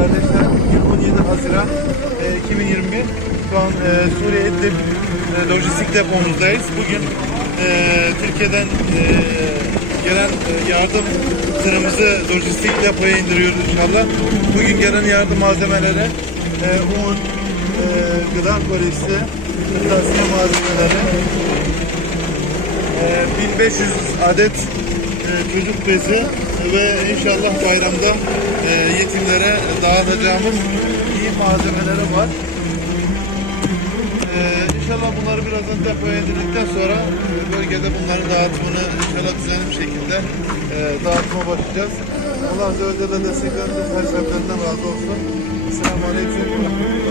Kardeşler, bugün 17 Haziran e, 2021. Şu an e, Suriye İdlib e, depomuzdayız. Bugün e, Türkiye'den e, gelen e, yardım tırımızı lojistik depoya indiriyoruz inşallah. Bugün gelen yardım malzemeleri e, un, e, gıda kolisi, kırtasiye malzemeleri, e, 1500 adet e, çocuk bezi ve inşallah bayramda e, yetimlere dağıtacağımız iyi malzemeleri var. İnşallah bunları birazdan depoya indirdikten sonra bölgede bunların dağıtımını inşallah düzenli bir şekilde e, dağıtıma başlayacağız. Allah Azze ve Celle desteklerinizden her seferden razı olsun. Selamun Aleyküm.